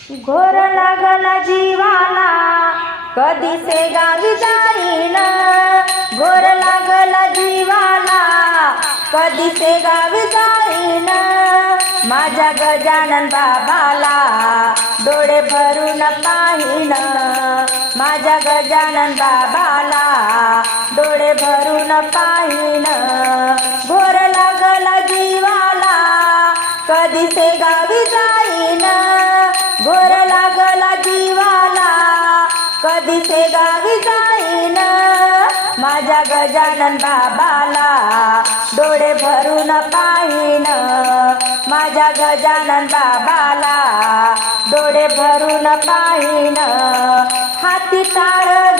घोर लागला जीवाला. कधी से गावी जाईन? घोर लागला जीवाला. कधी से गावी जाईन? माझ्या गजानन बाबाला डोळे भरून पाहिन. माझ्या गजानन बाबाला डोळे भरून पाहिन. दिसे गावी जाईन. माझ्या गजानन बाबाला डोळे भरून पाहिन. माझ्या गजानन बाबाला डोळे भरून पाहिन. हाती टाळ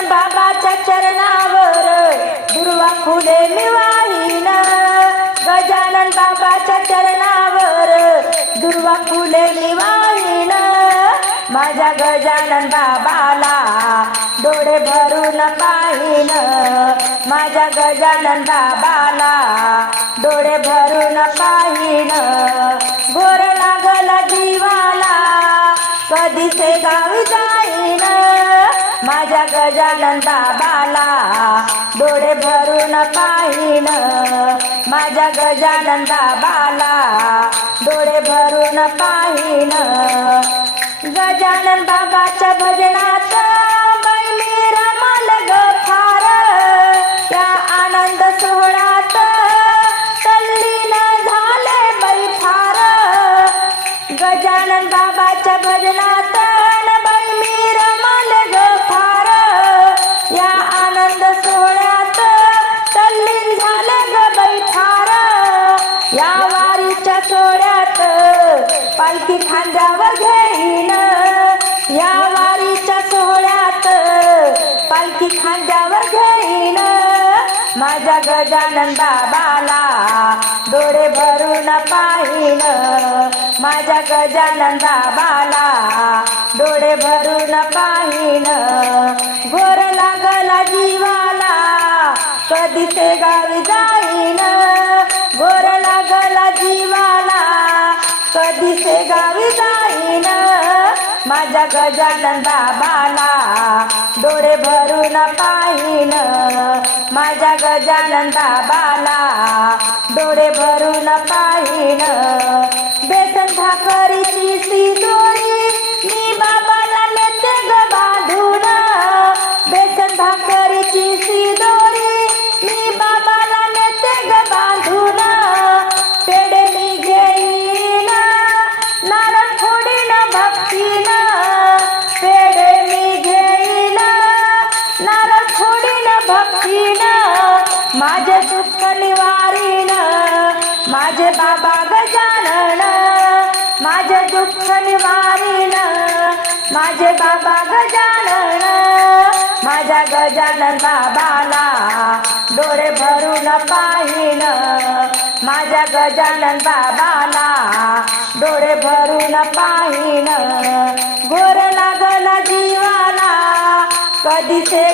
गजानन बाबाच्या चरणावर दुर्वा फुले मिवाईन गजानन बाबाच्या चरणावर दुर्वा फुले मिवाईन माझ्या गजानन बाबाला डोळे भरून पाहिन. माझ्या गजानन बाबाला डोळे भरून पाहिन. गोर लागला जीवाला. कधी ते गावी जा माझ्या गजानन डोळे भरून पाहिन माझ्या गजानन बाबाला डोळे भरून पाहिन गजानन बाबाच्या भजनात बैली रमल ग फार. या आनंद सोहळ्यात तल्लीन झाले बैठार गजानन बाबाच्या भजनात वारीच्या पालखी खांद्यावर घेईन. या वारीच्या सोहळ्यात पालखी खांद्यावर घेईन. माझ्या गजानन बाबाला डोळे भरून पाहिन. माझ्या गजानन बाबाला डोळे भरून पाहिन. घोर लागला जीवाला. कधी ते गावी जा माझ्या गजानन बाबाला डोळे भरून पाहिन माझ्या गजानन बाबाला डोळे भरून पाहिन बेसन भाकरीची सिंदोरी माझे बाबा गजानन माझे दुःख निवारीन माझे बाबा गजानन माझ्या गजानन बाबाला डोळे भरून पाहिन. माझ्या गजानन बाबाला डोळे भरून पाहिन. गोर लागला जीवाला कधी से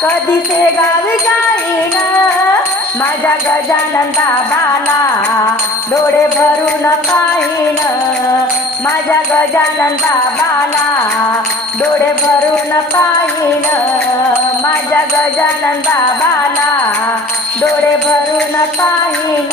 कधी से गावी जाईन? माझ्या गजानन बाबाला डोळे भरून पाहिन माझ्या गजानन बाबाला डोळे भरून पाहिन माझ्या गजानन बाबाला डोळे भरून पाहिन